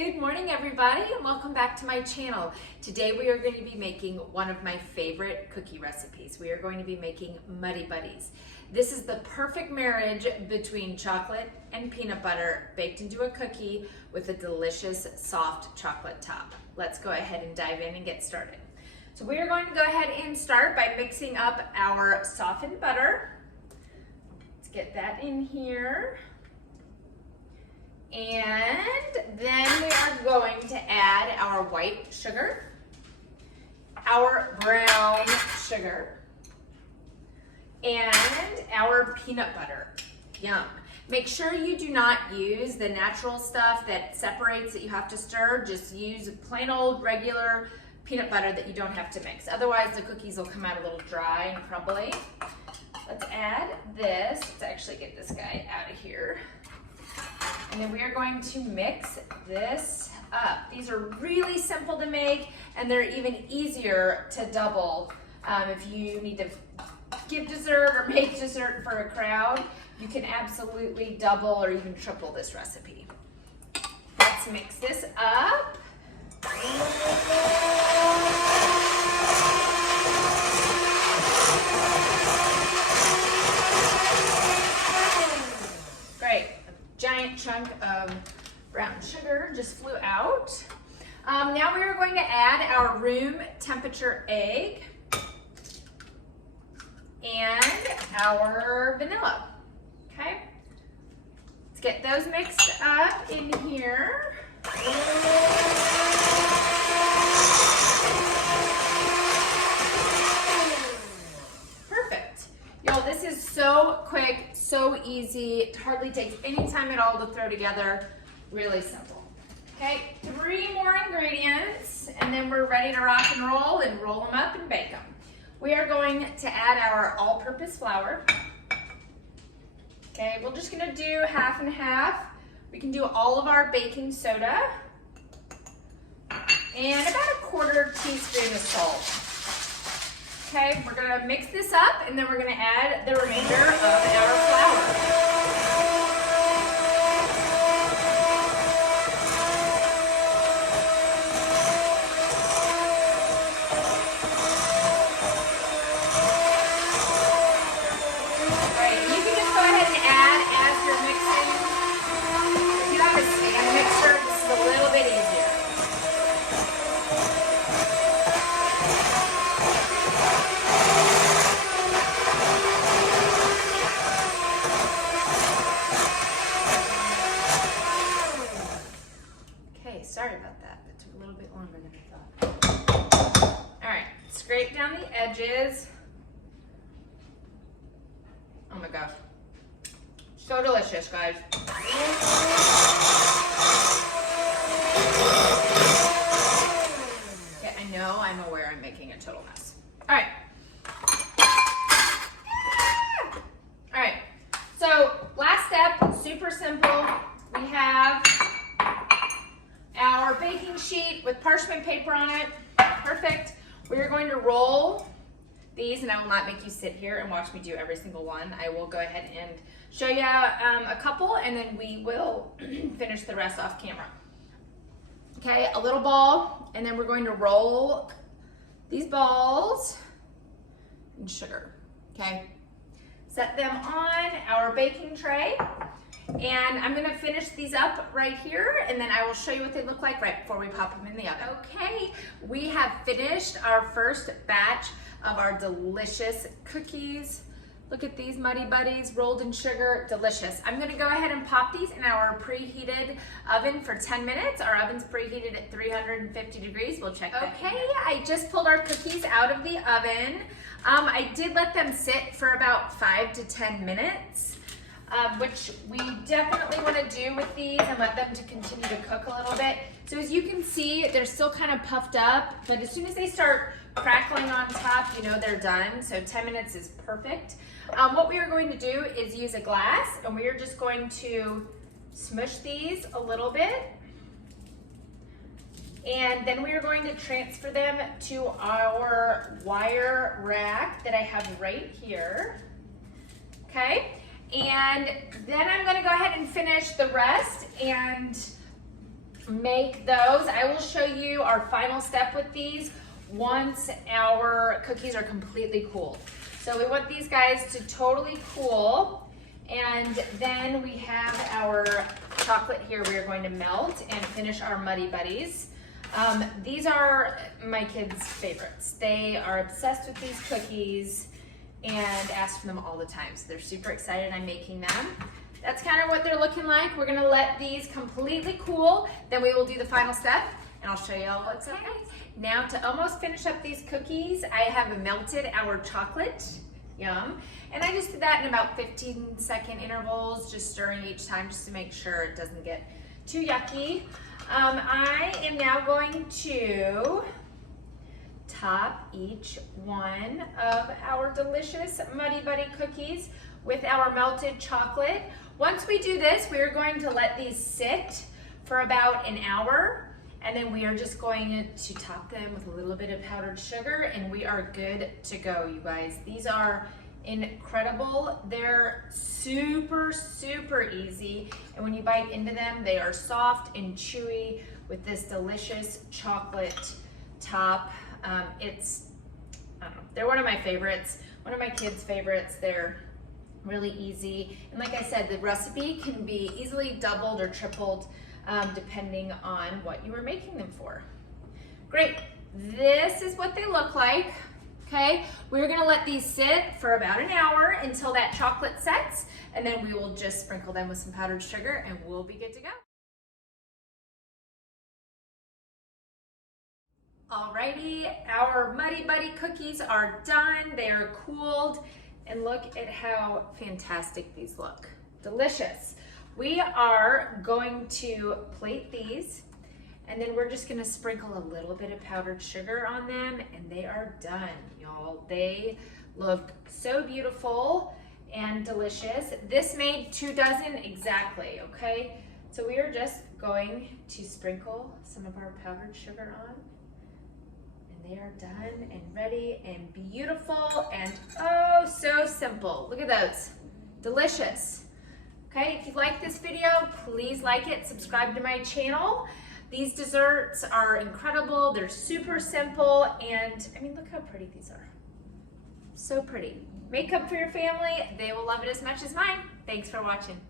Good morning, everybody, and welcome back to my channel. Today we are going to be making one of my favorite cookie recipes. We are going to be making Muddy Buddies. This is the perfect marriage between chocolate and peanut butter baked into a cookie with a delicious soft chocolate top. Let's go ahead and dive in and get started. So we are going to go ahead and start by mixing up our softened butter. Let's get that in here. And then we are going to add our white sugar, our brown sugar, and our peanut butter. Yum. Make sure you do not use the natural stuff that separates that you have to stir. Just use plain old regular peanut butter that you don't have to mix. Otherwise the cookies will come out a little dry and crumbly. Let's add this. Let's actually get this guy out of here. And then we are going to mix this up. These are really simple to make, and they're even easier to double. If you need to give dessert or make dessert for a crowd, you can absolutely double or even triple this recipe. Let's mix this up. Giant chunk of brown sugar just flew out. Now we are going to add our room temperature egg and our vanilla. Okay, let's get those mixed up in here. Perfect. Y'all, this is so quick, so easy. It hardly takes any time at all to throw together. Really simple. Okay, 3 more ingredients, and then we're ready to rock and roll them up and bake them. We are going to add our all-purpose flour. Okay, we're just gonna do half and half. We can do all of our baking soda and about 1/4 teaspoon of salt. Okay, we're gonna mix this up and then we're gonna add the remainder of our flour. Right, you can just go ahead and add as you're mixing. If you have a stand mixer, this is a little bit easier. Sorry about that. That took a little bit longer than I thought. All right, scrape down the edges. Oh my gosh. So delicious, guys. Yeah, I know, I'm aware I'm making a total mess. All right. All right, so last step, super simple. We have our baking sheet with parchment paper on it. Perfect. We are going to roll these, and I will not make you sit here and watch me do every single one. I will go ahead and show you a couple, and then we will finish the rest off camera. Okay, a little ball, and then we're going to roll these balls in sugar. Okay, set them on our baking tray. And I'm gonna finish these up right here, and then I will show you what they look like right before we pop them in the oven. Okay, we have finished our first batch of our delicious cookies. Look at these Muddy Buddies rolled in sugar, delicious. I'm gonna go ahead and pop these in our preheated oven for 10 minutes. Our oven's preheated at 350 degrees. We'll check that. Okay, I just pulled our cookies out of the oven. I did let them sit for about 5 to 10 minutes. Which we definitely want to do with these and let them to continue to cook a little bit. So as you can see, they're still kind of puffed up, but as soon as they start crackling on top, you know they're done. So 10 minutes is perfect. What we are going to do is use a glass, and we are just going to smush these a little bit. And then we are going to transfer them to our wire rack that I have right here. Okay? And then I'm gonna go ahead and finish the rest and make those. I will show you our final step with these once our cookies are completely cooled. So we want these guys to totally cool, and then we have our chocolate here we are going to melt and finish our Muddy Buddies. These are my kids' favorites. They are obsessed with these cookies and ask for them all the time. So they're super excited I'm making them. That's kind of what they're looking like. We're gonna let these completely cool, then we will do the final step, and I'll show you all what's up next. Now to almost finish up these cookies, I have melted our chocolate. Yum. And I just did that in about 15-second intervals, just stirring each time just to make sure it doesn't get too yucky. I am now going to top each one of our delicious Muddy Buddy cookies with our melted chocolate. Once we do this, we are going to let these sit for about an hour, and then we are just going to top them with a little bit of powdered sugar, and we are good to go, you guys. These are incredible. They're super, super easy, and when you bite into them, they are soft and chewy with this delicious chocolate top. I don't know, they're one of my favorites, one of my kids' favorites. They're really easy, and like I said, the recipe can be easily doubled or tripled depending on what you are making them for. Great, this is what they look like. Okay, we're gonna let these sit for about an hour until that chocolate sets, and then we will just sprinkle them with some powdered sugar and we'll be good to go. Alrighty, our Muddy Buddy cookies are done. They are cooled, and look at how fantastic these look. Delicious. We are going to plate these, and then we're just gonna sprinkle a little bit of powdered sugar on them, and they are done, y'all. They look so beautiful and delicious. This made 2 dozen exactly, okay? So we are just going to sprinkle some of our powdered sugar on, and they are done and ready and beautiful and oh, so simple. Look at those, delicious. Okay, if you like this video, please like it, subscribe to my channel. These desserts are incredible. They're super simple, and I mean, look how pretty these are. So pretty. Make them for your family. They will love it as much as mine. Thanks for watching.